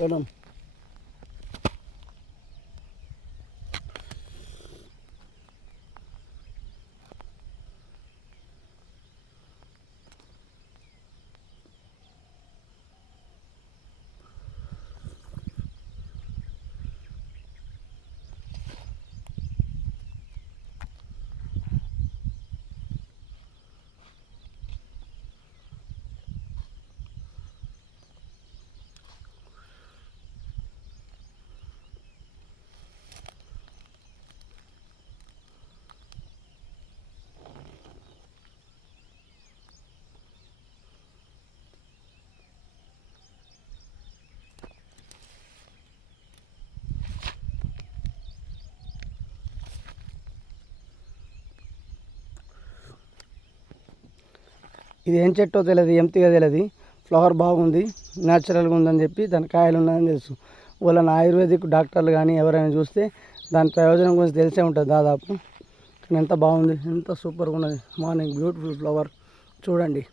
Madam ఇది ఏం చెట్టో తెలియదు, ఎంతిగా తెలియదు. ఫ్లవర్ బాగుంది, న్యాచురల్గా ఉందని చెప్పి దాని కాయలు ఉన్నాయని తెలుసు. వాళ్ళని ఆయుర్వేదిక్ డాక్టర్లు కానీ ఎవరైనా చూస్తే దాని ప్రయోజనం గురించి తెలిసే ఉంటుంది దాదాపు. ఎంత బాగుంది, ఎంత సూపర్గా ఉన్నది. మార్నింగ్ బ్యూటిఫుల్ ఫ్లవర్ చూడండి.